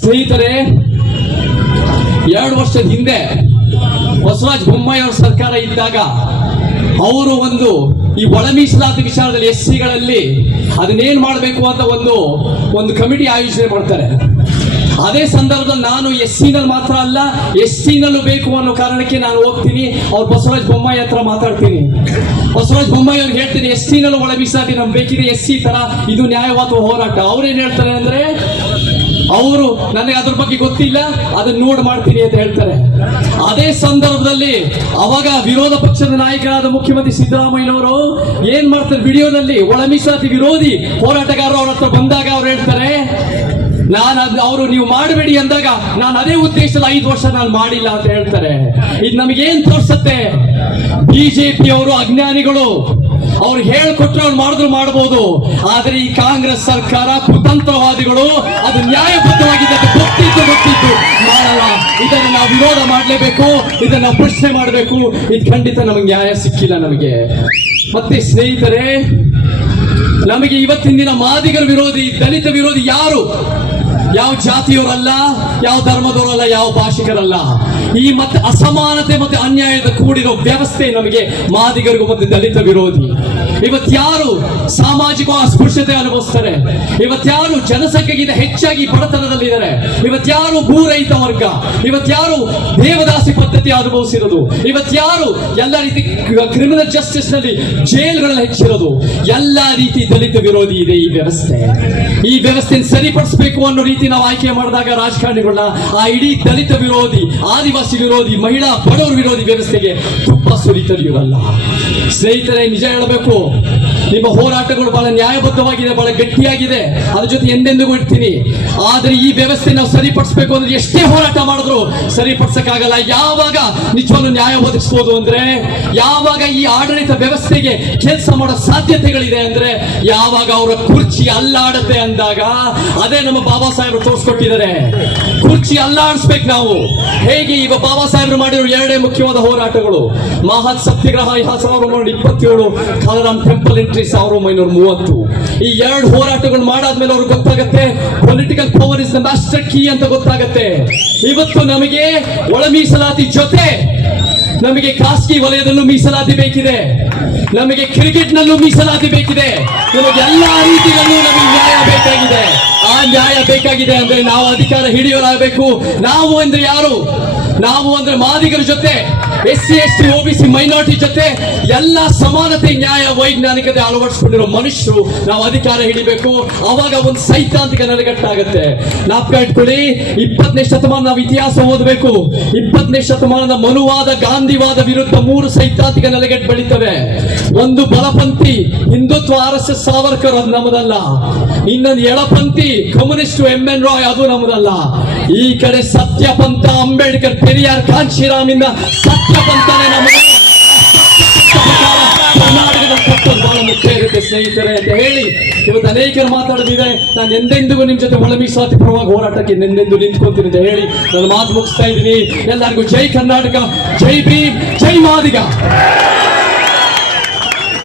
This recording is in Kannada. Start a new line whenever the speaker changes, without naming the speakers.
ಸ್ನೇಹಿತರೆ, ಎರಡು ವರ್ಷದ ಹಿಂದೆ ಬಸವರಾಜ ಬೊಮ್ಮಾಯಿ ಅವರ ಸರ್ಕಾರ ಇದ್ದಾಗ ಅವರು ಒಂದು ಈ ಒಳ ಮೀಸಲಾತಿ ವಿಚಾರದಲ್ಲಿ ಎಸ್ ಸಿಗಳಲ್ಲಿ ಅದನ್ನೇನ್ ಮಾಡಬೇಕು ಅಂತ ಒಂದು ಒಂದು ಕಮಿಟಿ ಆಯೋಜನೆ ಮಾಡ್ತಾರೆ. ಅದೇ ಸಂದರ್ಭದಲ್ಲಿ ನಾನು ಎಸ್ ಸಿನಲ್ಲಿ ಮಾತ್ರ ಅಲ್ಲ ಎಸ್ ನಲ್ಲೂ ಬೇಕು ಅನ್ನೋ ಕಾರಣಕ್ಕೆ ನಾನು ಹೋಗ್ತೀನಿ, ಅವ್ರು ಬಸವರಾಜ ಬೊಮ್ಮಾಯಿ ಹತ್ರ ಮಾತಾಡ್ತೀನಿ. ಬಸವರಾಜ ಬೊಮ್ಮಾಯಿ ಅವ್ರಿಗೆ ಹೇಳ್ತೀನಿ ಎಸ್ ನಲ್ಲೂ ಒಳ ಮೀಸಲಾತಿ ನಮ್ಗೆ ಬೇಕಿದೆ ಎಸ್ ಸಿ ತರ, ಇದು ನ್ಯಾಯವಾದ ಹೋರಾಟ. ಅವ್ರೇನ್ ಹೇಳ್ತಾರೆ ಅಂದ್ರೆ ಅವರು ನನಗೆ ಅದ್ರ ಬಗ್ಗೆ ಗೊತ್ತಿಲ್ಲ, ಅದನ್ನ ನೋಡ್ ಮಾಡ್ತೀನಿ ಅಂತ ಹೇಳ್ತಾರೆ. ಅದೇ ಸಂದರ್ಭದಲ್ಲಿ ಅವಾಗ ವಿರೋಧ ಪಕ್ಷದ ನಾಯಕರಾದ ಮುಖ್ಯಮಂತ್ರಿ ಸಿದ್ದರಾಮಯ್ಯನವರು ಏನ್ ಮಾಡ್ತಾರೆ ವಿಡಿಯೋನಲ್ಲಿ ಒಳ ವಿರೋಧಿ ಹೋರಾಟಗಾರರು ಅವ್ರ ಹತ್ರ ಬಂದಾಗ ಅವ್ರು ಹೇಳ್ತಾರೆ, ನಾನು ಅವರು ನೀವು ಮಾಡಬೇಡಿ ಅಂದಾಗ ನಾನು ಅದೇ ಉದ್ದೇಶದ ಐದು ವರ್ಷ ನಾನು ಮಾಡಿಲ್ಲ ಅಂತ ಹೇಳ್ತಾರೆ. ಇದು ನಮಗೇನ್ ತೋರಿಸುತ್ತೆ? ಬಿಜೆಪಿ ಅವರು ಅಜ್ಞಾನಿಗಳು ಅವ್ರು ಹೇಳ್ಕೊಟ್ರೆ ಅವ್ರು ಮಾಡಿದ್ರು ಮಾಡಬಹುದು ಆದ್ರೆ ಈ ಕಾಂಗ್ರೆಸ್ ಸರ್ಕಾರ ಕುತಂತ್ರವಾದಿಗಳು, ಅದು ನ್ಯಾಯಬದ್ಧವಾಗಿದೆ ಅದು ಗೊತ್ತಿದ್ದು ಗೊತ್ತಿದ್ದು ಮಾಡಲ್ಲ. ಇದನ್ನು ನಾವು ವಿರೋಧ ಮಾಡಲೇಬೇಕು, ಇದನ್ನ ಪ್ರಶ್ನೆ ಮಾಡಬೇಕು. ಇದು ಖಂಡಿತ ನಮಗೆ ನ್ಯಾಯ ಸಿಕ್ಕಿಲ್ಲ ನಮಗೆ. ಮತ್ತೆ ಸ್ನೇಹಿತರೆ, ನಮಗೆ ಇವತ್ತಿನ ದಿನ ಮಾದಿಗರ ವಿರೋಧಿ, ದಲಿತ ವಿರೋಧಿ ಯಾರು? ಯಾವ ಜಾತಿಯವರಲ್ಲ, ಯಾವ ಧರ್ಮದವರಲ್ಲ, ಯಾವ ಭಾಷಿಕರಲ್ಲ. ಈ ಮತ್ತೆ ಅಸಮಾನತೆ ಮತ್ತೆ ಅನ್ಯಾಯದ ಕೂಡಿರೋ ವ್ಯವಸ್ಥೆ ನಮಗೆ ಮಾದಿಗರಿಗೂ ಮತ್ತೆ ದಲಿತ ವಿರೋಧಿ. ಇವತ್ಯಾರು ಸಾಮಾಜಿಕ ಅಸ್ಪೃಶ್ಯತೆ ಅನುಭವಿಸ್ತಾರೆ? ಇವತ್ಯಾರು ಜನಸಂಖ್ಯೆಗಿಂತ ಹೆಚ್ಚಾಗಿ ಬಡತನದಲ್ಲಿದ್ದಾರೆ ಇವತ್ಯಾರು ಭೂರಹಿತ ವರ್ಗ? ಇವತ್ಯಾರು ದೇವದಾಸಿ ಪದ್ಧತಿ ಅನುಭವಿಸಿರೋದು? ಇವತ್ಯಾರು ಎಲ್ಲ ರೀತಿ ಕ್ರಿಮಿನಲ್ ಜಸ್ಟಿಸ್ನಲ್ಲಿ ಜೈಲ್ಗಳಲ್ಲಿ ಹೆಚ್ಚಿರೋದು? ಎಲ್ಲಾ ರೀತಿ ದಲಿತ ವಿರೋಧಿ ಇದೆ ಈ ವ್ಯವಸ್ಥೆ. ಈ ವ್ಯವಸ್ಥೆ ಸರಿಪಡಿಸಬೇಕು ಅನ್ನೋ ರೀತಿ ನಾವು ಆಯ್ಕೆ ಮಾಡಿದಾಗ ರಾಜಕಾರಣಿಗಳನ್ನ ಆ ಇಡೀ ದಲಿತ ವಿರೋಧಿ, ಆದಿವಾಸಿ ವಿರೋಧಿ, ಮಹಿಳಾ ಬಡವರ ವಿರೋಧಿ ವ್ಯವಸ್ಥೆಗೆ ತುಪ್ಪ ಸುರಿತಲು ಇರಲ್ಲ ಸ್ನೇಹಿತರೆ, ನಿಜ ಹೇಳಬೇಕು. Oh. ನಿಮ್ಮ ಹೋರಾಟಗಳು ಬಹಳ ನ್ಯಾಯಬದ್ಧವಾಗಿದೆ, ಬಹಳ ಗಟ್ಟಿಯಾಗಿದೆ. ಅದ್ರ ಜೊತೆ ಎಂದೆಂದಿಗೂ ಇರ್ತೀನಿ. ಆದ್ರೆ ಈ ವ್ಯವಸ್ಥೆ ನಾವು ಸರಿಪಡಿಸಬೇಕು ಅಂದ್ರೆ ಎಷ್ಟೇ ಹೋರಾಟ ಮಾಡಿದ್ರು ಸರಿಪಡಿಸಕ್ಕಾಗಲ್ಲ. ಯಾವಾಗ ನಿಜವನ್ನು ನ್ಯಾಯ ಒದಗಿಸಬಹುದು ಅಂದ್ರೆ, ಯಾವಾಗ ಈ ಆಡಳಿತ ವ್ಯವಸ್ಥೆಗೆ ಕೆಲಸ ಮಾಡೋ ಸಾಧ್ಯತೆಗಳಿದೆ ಅಂದ್ರೆ, ಯಾವಾಗ ಅವರ ಕುರ್ಚಿ ಅಲ್ಲಾಡತ್ತೆ ಅಂದಾಗ ಅದೇ ನಮ್ಮ ಬಾಬಾ ಸಾಹೇಬರು ತೋರಿಸ್ಕೊಟ್ಟಿದ್ದಾರೆ. ಕುರ್ಚಿ ಅಲ್ಲಾಡಿಸ್ಬೇಕು ನಾವು. ಹೇಗೆ ಈಗ ಬಾಬಾ ಸಾಹೇಬರು ಮಾಡಿರೋ ಎರಡೇ ಮುಖ್ಯವಾದ ಹೋರಾಟಗಳು. ಮಹತ್ ಸತ್ಯಾಗ್ರಹ ಸಾವಿರದ ಇಪ್ಪತ್ತೇಳು ಕಾಲರಾಮ್ ಟೆಂಪಲ್ ಸಾವಿರದ ಒಂಬೈನೂರ ಮೂವತ್ತು. ಈ ಎರಡು ಹೋರಾಟಗಳು ಮಾಡಾದ್ಮೇಲೆ ಅವ್ರಿಗೆ ಗೊತ್ತಾಗತ್ತೆ political power is the master key ಅಂತ ಗೊತ್ತಾಗತ್ತೆ. ಇವತ್ತು ನಮಗೆ ಒಳ ಮೀಸಲಾತಿ ಜೊತೆ ನಮಗೆ ಖಾಸಗಿ ವಲಯದಲ್ಲೂ ಮೀಸಲಾತಿ ಬೇಕಿದೆ. ನಮಗೆ ಕ್ರಿಕೆಟ್ ನಲ್ಲೂ ಮೀಸಲಾತಿ ಬೇಕಿದೆ. ನಮಗೆ ಎಲ್ಲಾ ರೀತಿಯಲ್ಲೂ ನಮಗೆ ನ್ಯಾಯ ಬೇಕಾಗಿದೆ. ಆ ನ್ಯಾಯ ಬೇಕಾಗಿದೆ ಅಂದ್ರೆ ನಾವು ಅಧಿಕಾರ ಹಿಡಿಯೋರಾಗಬೇಕು. ನಾವು ಅಂದ್ರೆ ಯಾರು? ನಾವು ಅಂದ್ರೆ ಮಾದಿಗರ ಜೊತೆ S C S T OBC minority ಜೊತೆ ಎಲ್ಲ ಸಮಾನತೆ, ನ್ಯಾಯ, ವೈಜ್ಞಾನಿಕತೆ ಅಳವಡಿಸಿಕೊಂಡಿರೋ ಮನುಷ್ಯರು ನಾವು ಅಧಿಕಾರ ಹಿಡಿಬೇಕು. ಅವಾಗ ಒಂದು ಸೈದ್ಧಾಂತಿಕ ನೆಲೆಗಟ್ಟಾಗತ್ತೆ. ನಾಪ್ಕ ಇಟ್ಕೊಳ್ಳಿ, ಇಪ್ಪತ್ತನೇ ಶತಮಾನ ನಾವು ಇತಿಹಾಸ ಓದಬೇಕು. ಇಪ್ಪತ್ತನೇ ಶತಮಾನದ ಮನುವಾದ, ಗಾಂಧಿವಾದ ವಿರುದ್ಧ ಮೂರು ಸೈದ್ಧಾಂತಿಕ ನೆಲೆಗಟ್ಟು ಬೆಳೀತವೆ. ಒಂದು ಬಲಪಂಥಿ, Hindutva R S S Savarkar ಅದು ನಮ್ಮದಲ್ಲ. ಇನ್ನೊಂದು ಎಳಪಂಥಿ, ಕಮ್ಯುನಿಸ್ಟ್ ಎಂ ಎನ್ ರಾಯ್ ಅದು ನಮ್ಮದಲ್ಲ. ಈ ಕಡೆ ಸತ್ಯಪಂಥ ಅಂಬೇಡ್ಕರ್, ಪೆರಿಯಾರ್ ಕಾಂಚಿರಾಮಿಂದ ಇಂದ ಸ್ನೇಹಿತರೆ ಅಂತ ಹೇಳಿ ಇವತ್ತು ಅನೇಕರು ಮಾತಾಡೋದಿದೆ ನಾನು ಎಂದೆಂದಿಗೂ ನಿಮ್ಮ ಜೊತೆ ಒಳ ಮೀಸಲಾತಿ ಪರವಾಗಿ ಹೋರಾಟಕ್ಕೆ ಎಂದೆಂದು ನಿಂತ್ಕೊಂತೀನಿ ಅಂತ ಹೇಳಿ ನನ್ನ ಮಾತು ಮುಗಿಸ್ತಾ ಇದ್ದೀನಿ ಎಲ್ಲರಿಗೂ ಜೈ ಕರ್ನಾಟಕ ಜೈ ಭೀಮ್ ಜೈ ಮಾದಿಗ